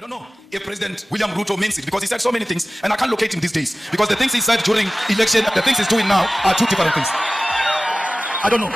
I don't know if President William Ruto means it, because he said so many things and I can't locate him these days, because the things he said during election, the things he's doing now are two different things. I don't know,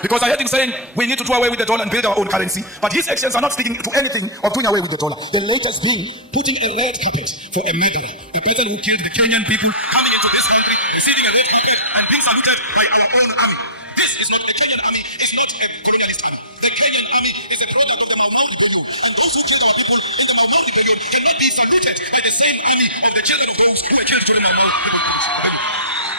because I heard him saying we need to do away with the dollar and build our own currency, but his actions are not sticking to anything of doing away with the dollar. The latest being putting a red carpet for a murderer, a person who killed the Kenyan people, coming into this country, receiving a red carpet and being saluted by our own army. This is not the Kenyan army, is not a colonialist army. The Kenyan army is a product of the Mau Mau Rebellion, and those who killed our people in the Mau Mau Rebellion cannot be saluted by the same army of the children of those who were killed during the Mau Mau Rebellion.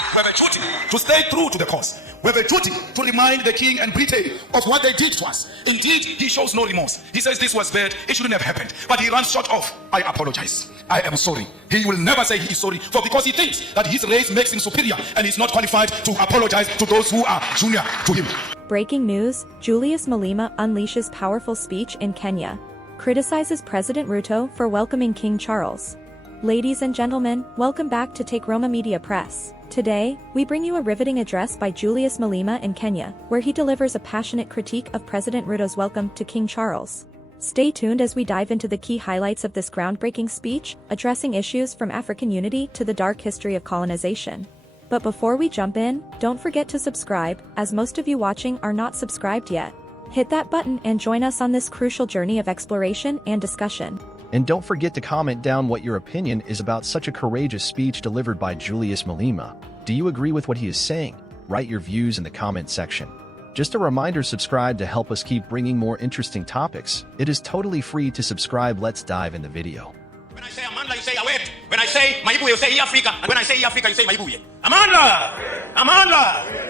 We have a duty to stay true to the cause. We have a duty to remind the king and Britain of what they did to us. Indeed, he shows no remorse. He says this was bad, it shouldn't have happened, but he runs short of, I apologize, I am sorry. He will never say he is sorry, for because he thinks that his race makes him superior and he's not qualified to apologize to those who are junior to him. Breaking news: Julius Malema unleashes powerful speech in Kenya. Criticizes President Ruto for welcoming King Charles. Ladies and gentlemen, welcome back to Takeroma Media Press. Today, we bring you a riveting address by Julius Malema in Kenya, where he delivers a passionate critique of President Ruto's welcome to King Charles. Stay tuned as we dive into the key highlights of this groundbreaking speech, addressing issues from African unity to the dark history of colonization. But before we jump in, don't forget to subscribe, as most of you watching are not subscribed yet. Hit that button and join us on this crucial journey of exploration and discussion. And don't forget to comment down what your opinion is about such a courageous speech delivered by Julius Malema. Do you agree with what he is saying? Write your views in the comment section. Just a reminder, subscribe to help us keep bringing more interesting topics. It is totally free to subscribe. Let's dive in the video. When I say Amanda, you say Awet. When I say Maibuye, you say Africa. And when I say Africa, you say Maibuye. Amanda,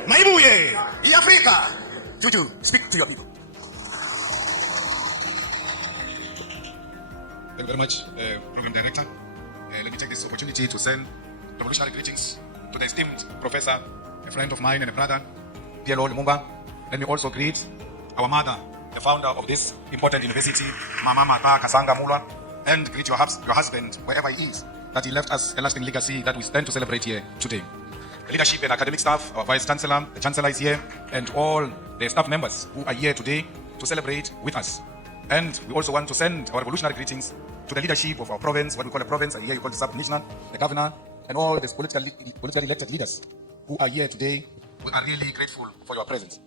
Maibuye, Africa. Juju, speak to your people. Thank you very much, Program Director. Let me take this opportunity to send revolutionary greetings to the esteemed professor, a friend of mine and a brother, PLO Lumumba. Let me also greet our mother, the founder of this important university, Mama Mata Kasanga Mulwa, and greet your husband, wherever he is, that he left us a lasting legacy that we stand to celebrate here today. The leadership and academic staff, our Vice Chancellor, the Chancellor is here, and all the staff members who are here today to celebrate with us. And we also want to send our revolutionary greetings to the leadership of our province, what we call a province, and here you call the sub-national, the governor, and all the politically elected leaders who are here today. We are really grateful for your presence.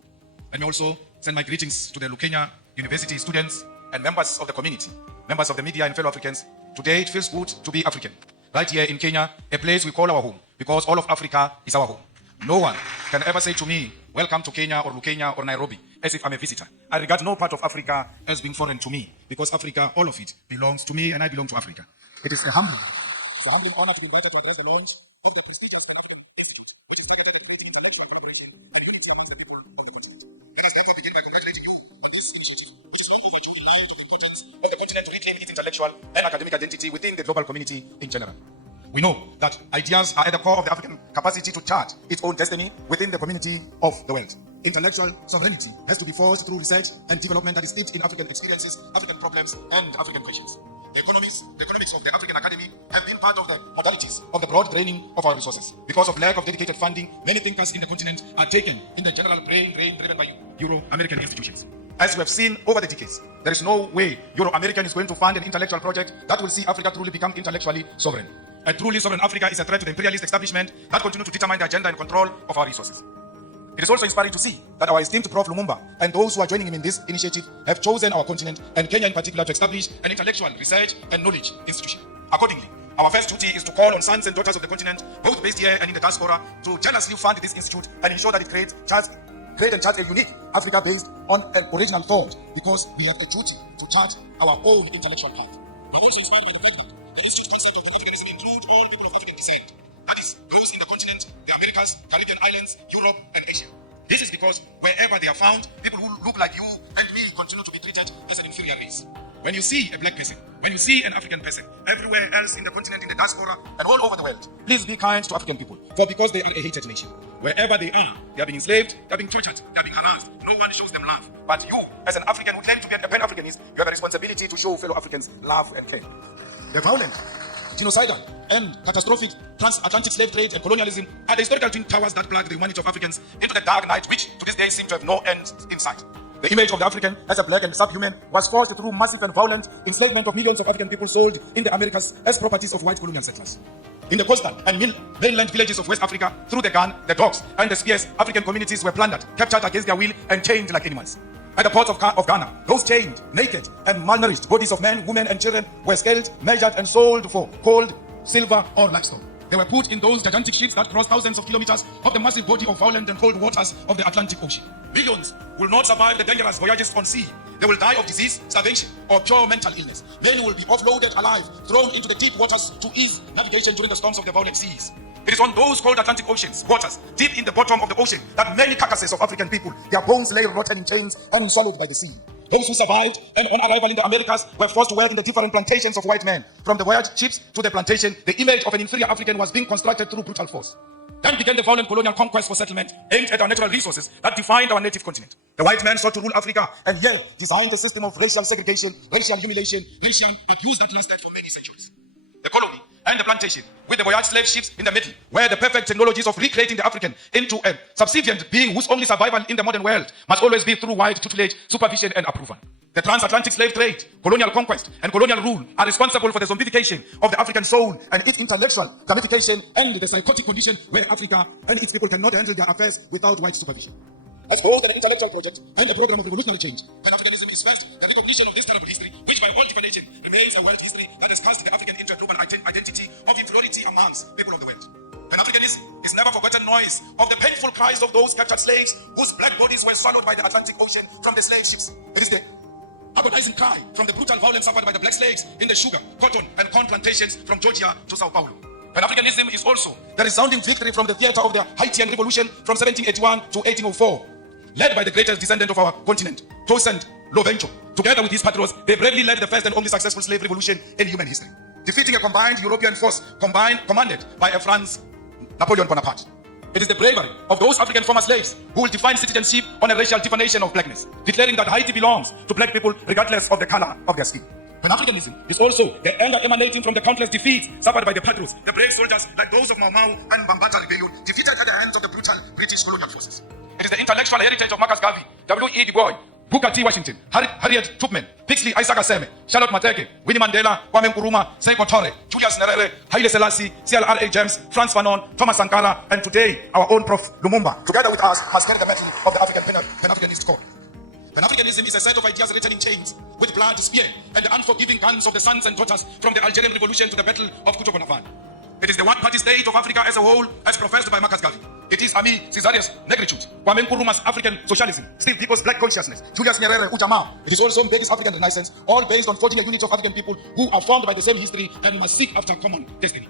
Let me also send my greetings to the Lukenya University students and members of the community, members of the media and fellow Africans. Today it feels good to be African. Right here in Kenya, a place we call our home, because all of Africa is our home. No one can ever say to me, welcome to Kenya or Lukenya or Nairobi, as if I'm a visitor. I regard no part of Africa as being foreign to me, because Africa, all of it, belongs to me and I belong to Africa. It is a humbling honor to be invited to address the launch of the prestigious Pana African Institute, which is targeted at creating intellectual collaboration and unity amongst the people of the continent. Let us therefore begin by congratulating you on this initiative, which is long overdue in line to the importance of the continent to retain its intellectual and academic identity within the global community in general. We know that ideas are at the core of the African capacity to chart its own destiny within the community of the world. Intellectual sovereignty has to be forged through research and development that is steeped in African experiences, African problems, and African questions. The economics of the African Academy have been part of the modalities of the broad draining of our resources. Because of lack of dedicated funding, many thinkers in the continent are taken in the general brain drain driven by Euro-American institutions. As we have seen over the decades, there is no way Euro-American is going to fund an intellectual project that will see Africa truly become intellectually sovereign. A truly sovereign Africa is a threat to the imperialist establishment that continue to determine the agenda and control of our resources. It is also inspiring to see that our esteemed Prof. Lumumba and those who are joining him in this initiative have chosen our continent, and Kenya in particular, to establish an intellectual research and knowledge institution. Accordingly, our first duty is to call on sons and daughters of the continent, both based here and in the diaspora, to jealously fund this institute and ensure that it create and chart a unique Africa based on an original thought, because we have a duty to chart our own intellectual path. But also inspired by the fact that the institute concept of Pan-Africanism includes all people of African descent. That is, those in the continent, the Americas, Caribbean islands, Europe, and Asia. This is because wherever they are found, people who look like you and me continue to be treated as an inferior race. When you see a black person, when you see an African person, everywhere else in the continent, in the diaspora, and all over the world, please be kind to African people, for because they are a hated nation. Wherever they are being enslaved, they are being tortured, they are being harassed. No one shows them love. But you, as an African who claim to be a Pan-Africanist, you have a responsibility to show fellow Africans love and care. The violent, genocidal, and catastrophic transatlantic slave trade and colonialism are the historical twin towers that plug the humanity of Africans into the dark night, which to this day seem to have no end in sight. The image of the African as a black and subhuman was forged through massive and violent enslavement of millions of African people sold in the Americas as properties of white colonial settlers. In the coastal and mainland villages of West Africa, through the gun, the dogs, and the spears, African communities were plundered, captured against their will, and chained like animals. At the ports of Ghana, those chained, naked, and malnourished bodies of men, women, and children were scaled, measured, and sold for gold, silver, or livestock. They were put in those gigantic ships that crossed thousands of kilometers of the massive body of violent and cold waters of the Atlantic Ocean. Millions will not survive the dangerous voyages on sea. They will die of disease, starvation, or pure mental illness. Many will be offloaded alive, thrown into the deep waters to ease navigation during the storms of the violent seas. It is on those cold Atlantic Oceans, waters, deep in the bottom of the ocean, that many carcasses of African people, their bones lay rotten in chains and swallowed by the sea. Those who survived and on arrival in the Americas were forced to work in the different plantations of white men. From the voyage ships to the plantation, the image of an inferior African was being constructed through brutal force. Then began the violent colonial conquest for settlement aimed at our natural resources that defined our native continent. The white man sought to rule Africa and Yale designed a system of racial segregation, racial humiliation, racial abuse that lasted for many centuries. The colony and the plantation, with the voyage slave ships in the middle, were the perfect technologies of recreating the African into a subservient being whose only survival in the modern world must always be through white tutelage, supervision, and approval. The transatlantic slave trade, colonial conquest, and colonial rule are responsible for the zombification of the African soul and its intellectual ramification and the psychotic condition where Africa and its people cannot handle their affairs without white supervision. As both an intellectual project and a program of revolutionary change, Pan-Africanism is first the recognition of this terrible history, which by all definition remains a world history that has cast the African into a global identity of inferiority amongst people of the world. Pan-Africanism is never forgotten noise of the painful cries of those captured slaves whose black bodies were swallowed by the Atlantic Ocean from the slave ships. It is the agonizing cry from the brutal violence suffered by the black slaves in the sugar, cotton, and corn plantations from Georgia to Sao Paulo. Pan-Africanism is also the resounding victory from the theater of the Haitian Revolution from 1781 to 1804. Led by the greatest descendant of our continent, Toussaint Louverture. Together with his patrons, they bravely led the first and only successful slave revolution in human history, defeating a combined European force commanded by a Franz Napoleon Bonaparte. It is the bravery of those African former slaves who will define citizenship on a racial definition of blackness, declaring that Haiti belongs to black people regardless of the color of their skin. Pan-Africanism is also the anger emanating from the countless defeats suffered by the patrons, the brave soldiers like those of Mau Mau and Bambata Rebellion, defeated at the hands of the brutal British colonial forces. It is the intellectual heritage of Marcus Garvey, W.E. Du Bois, Booker T. Washington, Harriet Tubman, Pixley Isaac Aseme, Charlotte Mateke, Winnie Mandela, Kwame Nkrumah, Sekou Toure, Julius Nyerere, Haile Selassie, C.L.R.A. James, Frantz Fanon, Thomas Sankara, and today our own Prof. Lumumba, together with us, must carry the mantle of the African Pan-Africanist cause. Pan-Africanism is a set of ideas written in chains, with blood, spear, and the unforgiving guns of the sons and daughters from the Algerian Revolution to the Battle of Kuto Bonaparte. It is the one-party state of Africa as a whole, as professed by Marcus Garvey. It is Ami Caesarius Negritude, Kwame Nkrumah's African socialism, Steve Biko's black consciousness, Julius Nyerere Ujamaa. It is also Mbeki's African Renaissance, all based on 40 units of African people who are formed by the same history and must seek after common destiny.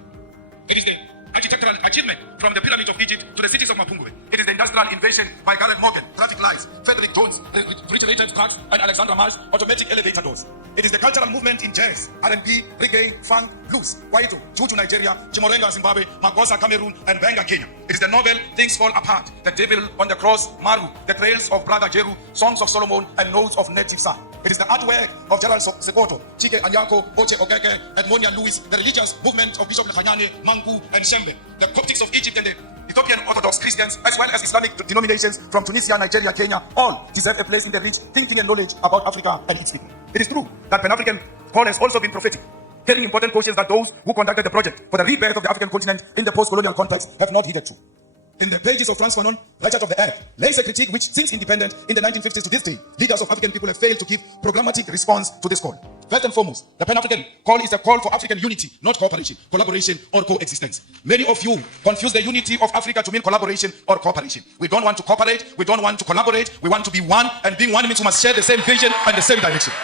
It is the architectural achievement from the pyramids of Egypt to the cities of Mapungwe. It is the industrial invasion by Gareth Morgan, traffic lights, Frederick Jones, refrigerated cars, and Alexandra Mars, automatic elevator doors. It is the cultural movement in jazz, R&B, reggae, funk, blues, Kwaito, Juju Nigeria, Chimurenga Zimbabwe, Magosa Cameroon, and Benga Kenya. It is the novel Things Fall Apart, The Devil on the Cross, Maru, The Trails of Brother Jeru, Songs of Solomon, and Notes of Native Son. It is the artwork of Gerald Sekoto, Chike Anyako, Oche Ogeke, Edmonia Lewis, the religious movement of Bishop Lechanyane, Mangu, and Shembe, the Coptics of Egypt and the Ethiopian Orthodox Christians, as well as Islamic denominations from Tunisia, Nigeria, Kenya, all deserve a place in the rich thinking and knowledge about Africa and its people. It is true that Pan-African call has also been prophetic, carrying important portions that those who conducted the project for the rebirth of the African continent in the post-colonial context have not heeded to. In the pages of Frantz Fanon, Righteous of the Earth, lays a critique which, since independent in the 1950s to this day, leaders of African people have failed to give programmatic response to this call. First and foremost, the Pan-African call is a call for African unity, not cooperation, collaboration, or coexistence. Many of you confuse the unity of Africa to mean collaboration or cooperation. We don't want to cooperate, we don't want to collaborate, we want to be one, and being one means we must share the same vision and the same direction.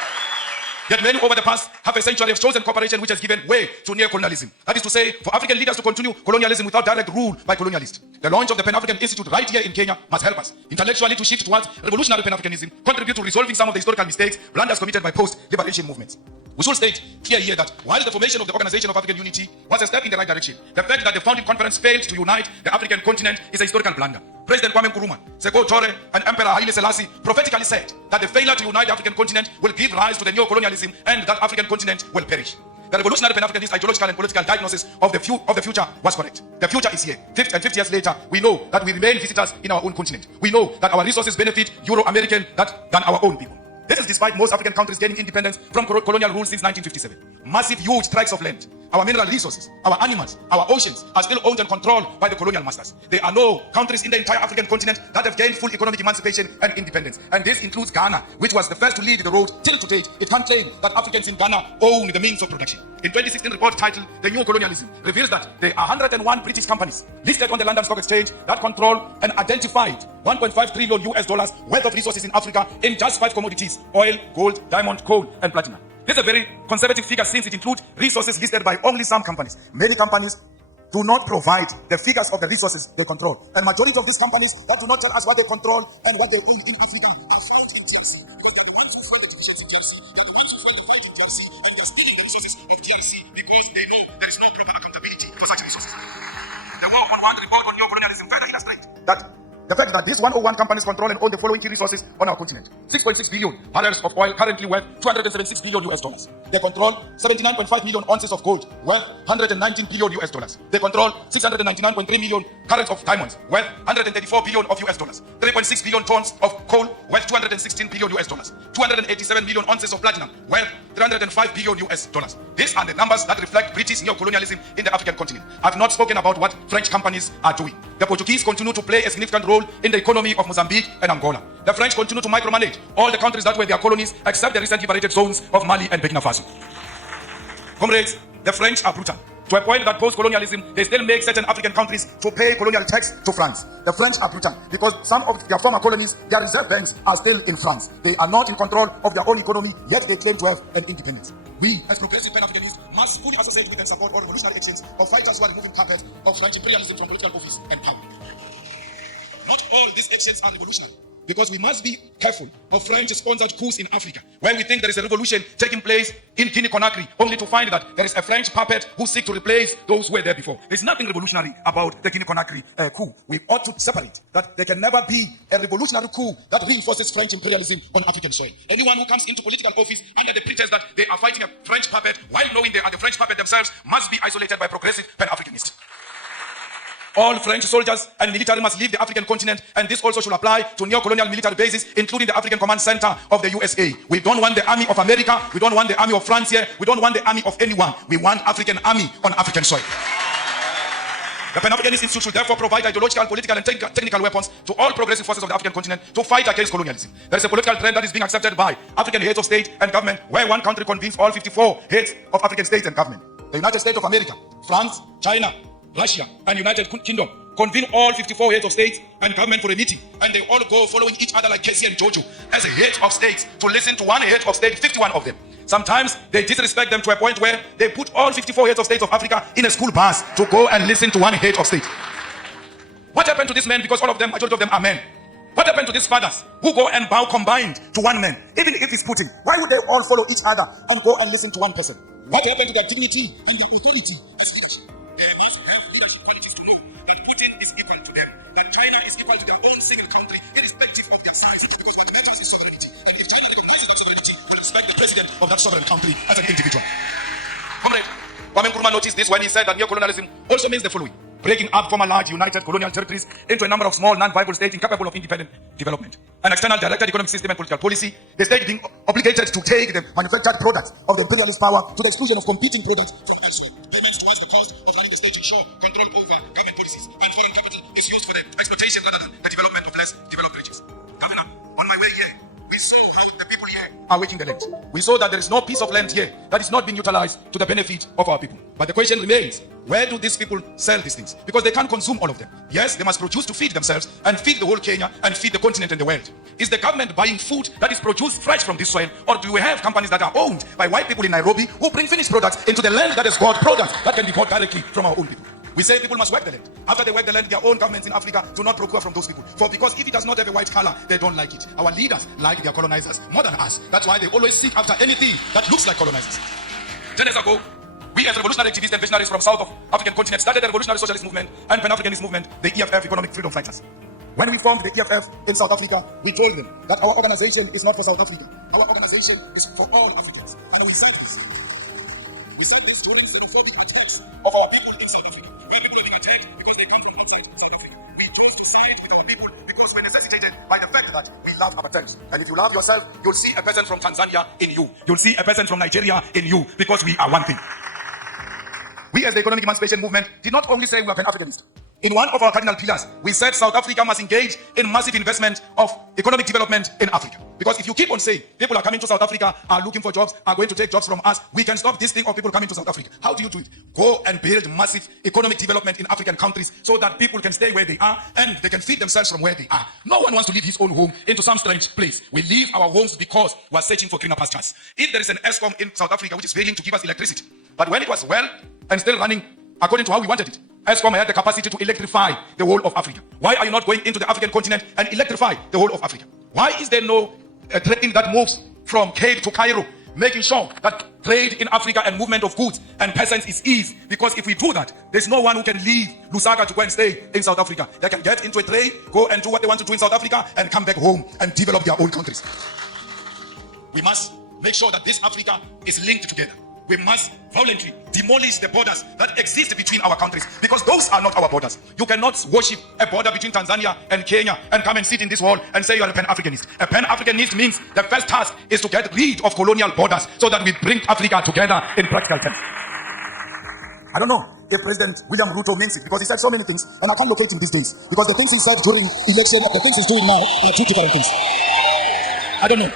Yet many over the past half a century have chosen cooperation which has given way to neo-colonialism. That is to say, for African leaders to continue colonialism without direct rule by colonialists. The launch of the Pana African Institute right here in Kenya must help us intellectually to shift towards revolutionary Pan-Africanism, contribute to resolving some of the historical mistakes, blunders committed by post-liberation movements. We should state clear here that while the formation of the Organization of African Unity was a step in the right direction, the fact that the founding conference failed to unite the African continent is a historical blunder. President Kwame Nkrumah, Sekou Toure, and Emperor Haile Selassie prophetically said that the failure to unite the African continent will give rise to the neo-colonialism and that African continent will perish. The revolutionary Pan-Africanist ideological and political diagnosis of the future was correct. The future is here. 50 years later, we know that we remain visitors in our own continent. We know that our resources benefit Euro-American than our own people. This is despite most African countries gaining independence from colonial rule since 1957. Massive, huge tracts of land, our mineral resources, our animals, our oceans are still owned and controlled by the colonial masters. There are no countries in the entire African continent that have gained full economic emancipation and independence. And this includes Ghana, which was the first to lead the road. Till to date, it can't claim that Africans in Ghana own the means of production. In 2016 report titled The New Colonialism reveals that there are 101 British companies listed on the London Stock Exchange that control and identified $1.5 trillion worth of resources in Africa in just 5 commodities: oil, gold, diamond, coal, and platinum. This is a very conservative figure since it includes resources listed by only some companies. Many companies do not provide the figures of the resources they control. And majority of these companies that do not tell us what they control and what they own in Africa are found in DRC. Because they're the ones who fuel the divisions in DRC. They're the ones who fuel the fight in DRC. And they're stealing the resources of DRC because they know there is no proper accountability for such resources. The War on One report on neocolonialism further illustrates that the fact that these 101 companies control and own the following key resources on our continent: 6.6 billion barrels of oil, currently worth $276 billion. They control 79.5 million ounces of gold, worth $119 billion. They control 699.3 million carats of diamonds, worth $134 billion of $. 3.6 billion tons of coal, worth $216 billion. 287 million ounces of platinum, worth $305 billion. These are the numbers that reflect British neocolonialism in the African continent. I've not spoken about what French companies are doing. The Portuguese continue to play a significant role in the economy of Mozambique and Angola. The French continue to micromanage all the countries that were their colonies, except the recently liberated zones of Mali and Burkina Faso. Comrades, the French are brutal, to a point that post-colonialism, they still make certain African countries to pay colonial tax to France. The French are brutal because some of their former colonies, their reserve banks are still in France. They are not in control of their own economy, yet they claim to have an independence. We, as progressive Pan-Africanists, must fully associate with and support all revolutionary actions of fighters who are removing carpet of French imperialism from political office and power. Not all these actions are revolutionary, because we must be careful of French-sponsored coups in Africa, where we think there is a revolution taking place in Guinea-Conakry, only to find that there is a French puppet who seeks to replace those who were there before. There's nothing revolutionary about the Guinea-Conakry coup. We ought to separate that there can never be a revolutionary coup that reinforces French imperialism on African soil. Anyone who comes into political office under the pretense that they are fighting a French puppet while knowing they are the French puppet themselves must be isolated by progressive Pan-Africanists. All French soldiers and military must leave the African continent, and this also should apply to neo-colonial military bases, including the African Command Center of the USA. We don't want the army of America, we don't want the army of France here, we don't want the army of anyone. We want African army on African soil. The Pan-Africanist Institute should therefore provide ideological, political, and technical weapons to all progressive forces of the African continent to fight against colonialism. There is a political trend that is being accepted by African heads of state and government, where one country convenes all 54 heads of African states and government. The United States of America, France, China, Russia, and United Kingdom convene all 54 heads of states and government for a meeting, and they all go following each other like Casey and Jojo as a head of states to listen to one head of state, 51 of them. Sometimes they disrespect them to a point where they put all 54 heads of states of Africa in a school bus to go and listen to one head of state. What happened to these men? Because all of them, majority of them are men. What happened to these fathers who go and bow combined to one man? Even if he's Putin, why would they all follow each other and go and listen to one person? What happened to their dignity and their authority as leaders? They must have leadership qualities to know that Putin is equal to them, that China is equal to their own single country, irrespective of their size, because what matters is sovereignty. And if China recognizes that sovereignty, will respect the president of that sovereign country as an individual. Comrade Kwame Nkrumah noticed this when he said that neocolonialism also means the following: breaking up former large united colonial territories into a number of small non-viable states incapable of independent development. An external directed economic system and political policy, the state being obligated to take the manufactured products of the imperialist power to the exclusion of competing products from elsewhere. Payments towards the cost of running the state ensure control over government policies, and foreign capital is used for the exploitation rather than the development of less developed regions. Governor, on my way here, we saw how the people here are working the land. We saw that there is no piece of land here that is not being utilized to the benefit of our people. But the question remains, where do these people sell these things? Because they can't consume all of them. Yes, they must produce to feed themselves and feed the whole Kenya and feed the continent and the world. Is the government buying food that is produced fresh from this soil, or do we have companies that are owned by white people in Nairobi who bring finished products into the land that has got products that can be bought directly from our own people? We say people must work the land. After they work the land, their own governments in Africa do not procure from those people. Because if it does not have a white color, they don't like it. Our leaders like their colonizers more than us. That's why they always seek after anything that looks like colonizers. 10 years ago, we as revolutionary activists and visionaries from South of African continent started the revolutionary socialist movement and Pan-Africanist movement, the EFF, Economic Freedom Fighters. When we formed the EFF in South Africa, we told them that our organization is not for South Africa. Our organization is for all Africans. And we said this. We said this during 740 attacks of our people in South Africa. We were being attacked because they come from outside South Africa. We chose to side with our people because we're necessitated by the fact that we love our friends. And if you love yourself, you'll see a person from Tanzania in you. You'll see a person from Nigeria in you because we are one thing. We as the Economic Emancipation Movement did not only say we are Pan-Africanist. In one of our cardinal pillars, we said South Africa must engage in massive investment of economic development in Africa. Because if you keep on saying people are coming to South Africa, are looking for jobs, are going to take jobs from us, we can stop this thing of people coming to South Africa. How do you do it? Go and build massive economic development in African countries so that people can stay where they are and they can feed themselves from where they are. No one wants to leave his own home into some strange place. We leave our homes because we are searching for greener pastures. If there is an ESCOM in South Africa which is failing to give us electricity, but when it was well and still running according to how we wanted it, ESCOM had the capacity to electrify the whole of Africa. Why are you not going into the African continent and electrify the whole of Africa? Why is there no train that moves from Cape to Cairo, making sure that trade in Africa and movement of goods and persons is easy? Because if we do that, there's no one who can leave Lusaka to go and stay in South Africa. They can get into a train, go and do what they want to do in South Africa and come back home and develop their own countries. We must make sure that this Africa is linked together. We must violently demolish the borders that exist between our countries, because those are not our borders. You cannot worship a border between Tanzania and Kenya and come and sit in this hall and say you are a Pan-Africanist. A Pan-Africanist means the first task is to get rid of colonial borders so that we bring Africa together in practical terms. I don't know if President William Ruto means it, because he said so many things and I can't locate him these days, because the things he said during election and the things he's doing now are two different things. I don't know.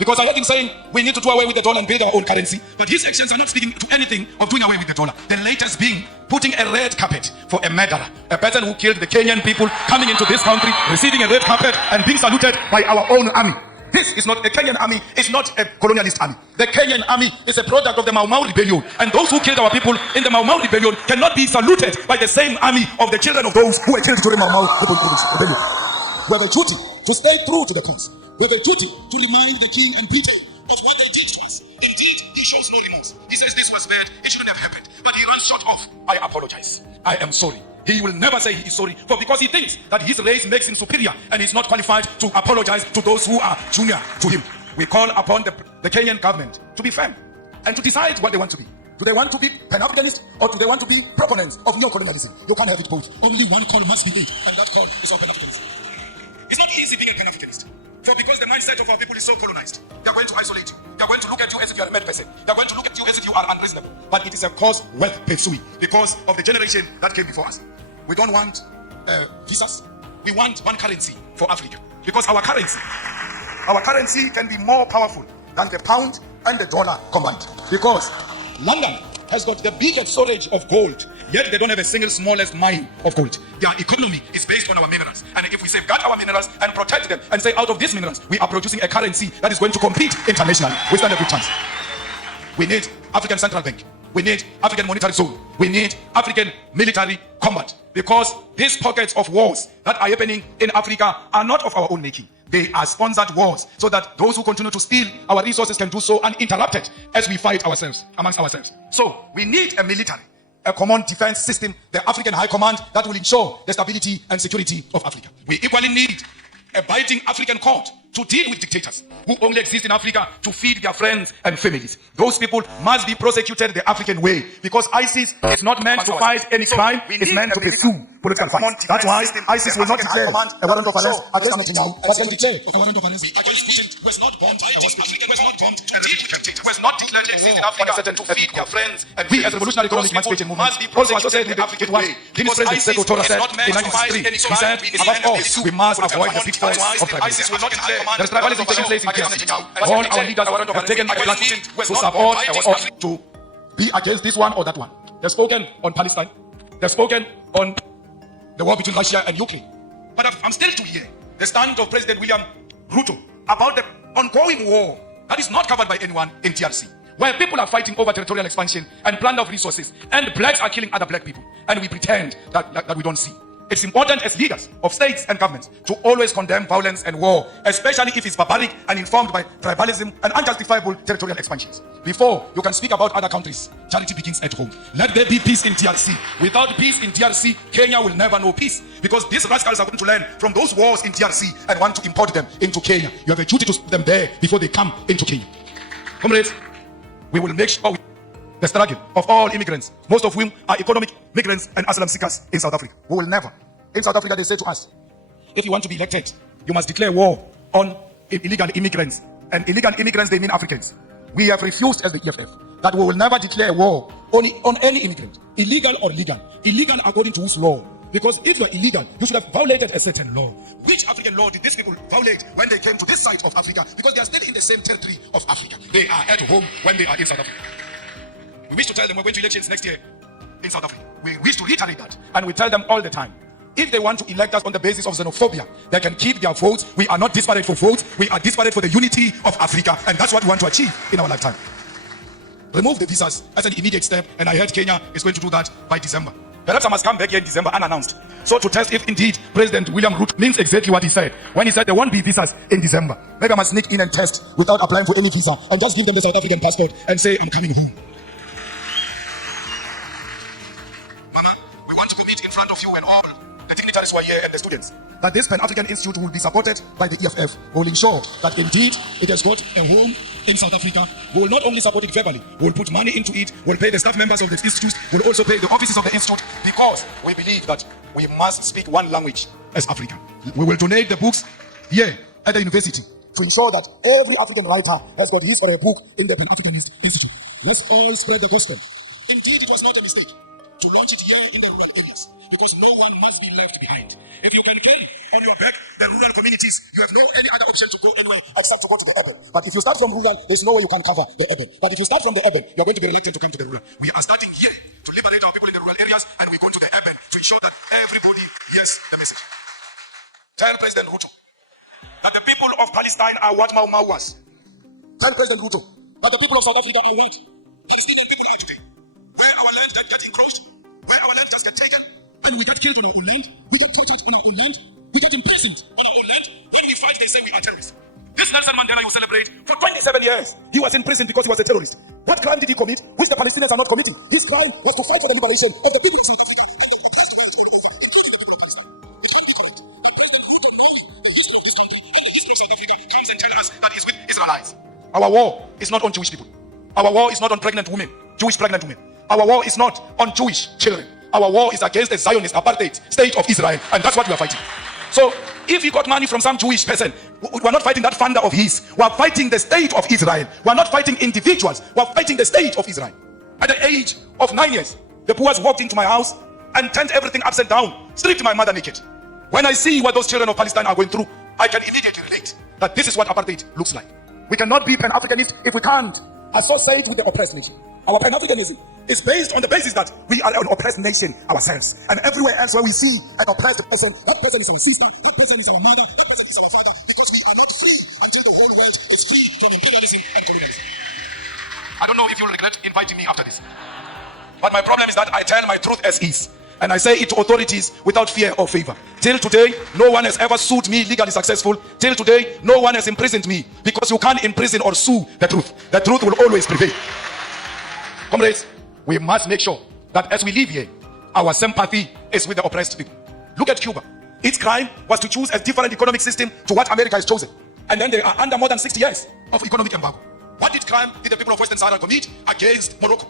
Because I heard him saying we need to do away with the dollar and build our own currency. But his actions are not speaking to anything of doing away with the dollar. The latest being putting a red carpet for a murderer. A person who killed the Kenyan people coming into this country, receiving a red carpet and being saluted by our own army. This is not a Kenyan army, it's not a colonialist army. The Kenyan army is a product of the Mau Mau rebellion. And those who killed our people in the Mau Mau rebellion cannot be saluted by the same army of the children of those who were killed during Mau Mau rebellion. We have a duty to stay true to the cause. We have a duty to remind the king and Peter of what they did to us. Indeed, he shows no remorse. He says this was bad, it shouldn't have happened. But he runs short off. I apologize. I am sorry. He will never say he is sorry, but because he thinks that his race makes him superior and he's not qualified to apologize to those who are junior to him. We call upon the Kenyan government to be firm and to decide what they want to be. Do they want to be Pan-Africanist or do they want to be proponents of neo-colonialism? You can't have it both. Only one call must be made, and that call is of Pan-Africanism. It's not easy being a Pan-Africanist. For because the mindset of our people is so colonized, they're going to isolate you. They're going to look at you as if you're a mad person. They're going to look at you as if you are unreasonable. But it is a cause worth pursuing because of the generation that came before us. We don't want visas. We want one currency for Africa. Because our currency can be more powerful than the pound and the dollar combined. Because London has got the biggest storage of gold, yet they don't have a single smallest mine of gold. Their economy is based on our minerals. And if we safeguard our minerals and protect them and say out of these minerals, we are producing a currency that is going to compete internationally, we stand a good chance. We need African Central Bank. We need African Monetary Zone. We need African military combat. Because these pockets of wars that are happening in Africa are not of our own making. They are sponsored wars so that those who continue to steal our resources can do so uninterrupted as we fight ourselves, amongst ourselves. So we need a military, a common defense system, the African High Command that will ensure the stability and security of Africa. We equally need a biting African court to deal with dictators who only exist in Africa to feed their friends and families. Those people must be prosecuted the African way, because ISIS is not meant to fight any crime, it's meant to pursue political fights. That's why ISIS will not declare a warrant of arrest against Netanyahu, but can declare a warrant of arrest against Putin, who has not bombed a hospital, who has not bombed a dictator, who has not declared to exist in Africa to feed their friends. And we as Revolutionary Economic Emancipation Movement also associate with what Guinea's President Sekou Touré said in 1963. He said, above all, we must avoid the pitfalls of tribalism. There is tribalism taking place in Kenya. All our leaders have taken a platform to support or to be against this one or that one. They've spoken on Palestine. They've spoken on the war between Russia and Ukraine. But I'm still to hear the stand of President William Ruto about the ongoing war that is not covered by anyone in DRC, where people are fighting over territorial expansion and plunder of resources, and blacks are killing other black people, and we pretend that we don't see. It's important as leaders of states and governments to always condemn violence and war, especially if it's barbaric and informed by tribalism and unjustifiable territorial expansions. Before you can speak about other countries, charity begins at home. Let there be peace in DRC. Without peace in DRC, Kenya will never know peace, because these rascals are going to learn from those wars in DRC and want to import them into Kenya. You have a duty to stop them there before they come into Kenya. Comrades, we will make sure the struggle of all immigrants, most of whom are economic migrants and asylum seekers in South Africa. We will never. In South Africa, they say to us, if you want to be elected, you must declare war on illegal immigrants. And illegal immigrants, they mean Africans. We have refused as the EFF that we will never declare war on any immigrant, illegal or legal. Illegal according to whose law? Because if you are illegal, you should have violated a certain law. Which African law did these people violate when they came to this side of Africa? Because they are still in the same territory of Africa. They are at home when they are in South Africa. We wish to tell them we're going to elections next year in South Africa. We wish to reiterate that. And we tell them all the time, if they want to elect us on the basis of xenophobia, they can keep their votes. We are not disparate for votes. We are disparate for the unity of Africa. And that's what we want to achieve in our lifetime. Remove the visas as an immediate step. And I heard Kenya is going to do that by December. Perhaps I must come back here in December unannounced. So to test if indeed President William Ruto means exactly what he said when he said there won't be visas in December. Maybe I must sneak in and test without applying for any visa and just give them the South African passport and say I'm coming home. Mama, we want to commit in front of you and all the dignitaries who are here and the students that this Pana African Institute will be supported by the EFF. We will ensure that indeed it has got a home in South Africa. We will not only support it verbally, we will put money into it, we will pay the staff members of the institute, we will also pay the offices of the institute, because we believe that we must speak one language as Africa. We will donate the books here at the university to ensure that every African writer has got his or her book in the Pan African Institute. Let's all spread the gospel. Indeed, it was not a mistake to launch it here in the rural areas, because no one must be left behind. If you can carry on your back the rural communities, you have no any other option to go anywhere except to go to the urban. But if you start from rural, there's no way you can cover the urban. But if you start from the urban, you're going to be reluctant to come to the rural. We are starting here to liberate our people in the rural areas, and we go to the urban to ensure that everybody hears the message. Tell President Ruto that the people of Palestine are what Mau Mau was. Tell President Ruto that the people of South Africa are what Palestinian people are today. Where our land just get encroached, where our land just get taken, when we get killed on our own land, we get tortured on our own land, we get imprisoned on our own land. When we fight, they say we are terrorists. This Nelson Mandela you celebrate, for 27 years, he was in prison because he was a terrorist. What crime did he commit, which the Palestinians are not committing? His crime was to fight for the liberation of the people of South Africa. Comes and tells us that he's with Israelites. Our war is not on Jewish people. Our war is not on pregnant women, Jewish pregnant women. Our war is not on Jewish children. Our war is against the Zionist apartheid state of Israel, and that's what we are fighting. So if you got money from some Jewish person, we are not fighting that funder of his. We are fighting the state of Israel. We are not fighting individuals. We are fighting the state of Israel. At the age of 9 years, the Boers walked into my house and turned everything upside down, stripped my mother naked. When I see what those children of Palestine are going through, I can immediately relate that this is what apartheid looks like. We cannot be Pan-Africanist if we can't associate with the oppressed nation. Our Pan-Africanism is based on the basis that we are an oppressed nation ourselves. And everywhere else where we see an oppressed person, that person is our sister, that person is our mother, that person is our father, because we are not free until the whole world is free from imperialism and colonialism. I don't know if you'll regret inviting me after this. But my problem is that I tell my truth as is. And I say it to authorities without fear or favor. Till today, no one has ever sued me legally successful. Till today, no one has imprisoned me, because you can't imprison or sue the truth. The truth will always prevail. Comrades, we must make sure that as we live here, our sympathy is with the oppressed people. Look at Cuba. Its crime was to choose a different economic system to what America has chosen. And then they are under more than 60 years of economic embargo. What crime did the people of Western Sahara commit against Morocco?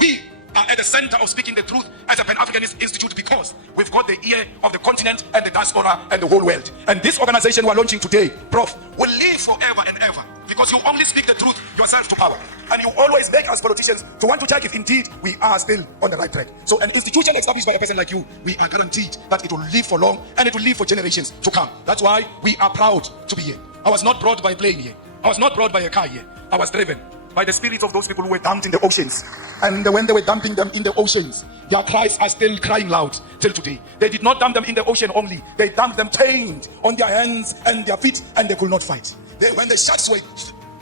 We are at the center of speaking the truth as a Pan-Africanist Institute, because we've got the ear of the continent and the diaspora and the whole world. And this organization we are launching today, Prof, will live forever and ever, because you only speak the truth yourself to power. And you always make us politicians to want to check if indeed we are still on the right track. So an institution established by a person like you, we are guaranteed that it will live for long and it will live for generations to come. That's why we are proud to be here. I was not brought by plane here. I was not brought by a car here. I was driven by the spirits of those people who were dumped in the oceans. And when they were dumping them in the oceans, their cries are still crying loud till today. They did not dump them in the ocean only. They dumped them chained on their hands and their feet, and they could not fight. When the sharks were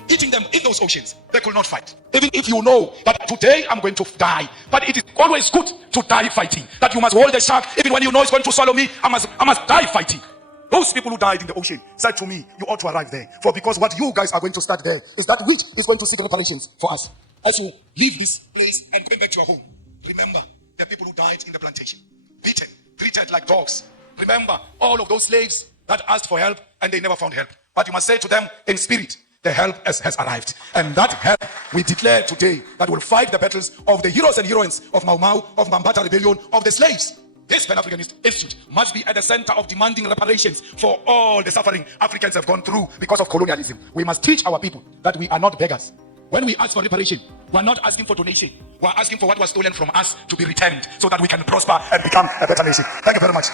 eating them in those oceans, they could not fight. Even if you know that today I'm going to die, but it is always good to die fighting. That you must hold the shark, even when you know it's going to swallow me, I must die fighting. Those people who died in the ocean said to me, you ought to arrive there. For because what you guys are going to start there is that which is going to seek reparations for us. As you leave this place and go back to your home, remember the people who died in the plantation, beaten, treated like dogs. Remember all of those slaves that asked for help and they never found help. But you must say to them in spirit the help has arrived. And that help we declare today that will fight the battles of the heroes and heroines of Mau Mau, of Mambata Rebellion, of the slaves. This Pana African Institute must be at the center of demanding reparations for all the suffering Africans have gone through because of colonialism. We must teach our people that we are not beggars. When we ask for reparation, we are not asking for donation. We are asking for what was stolen from us to be returned so that we can prosper and become a better nation. Thank you very much.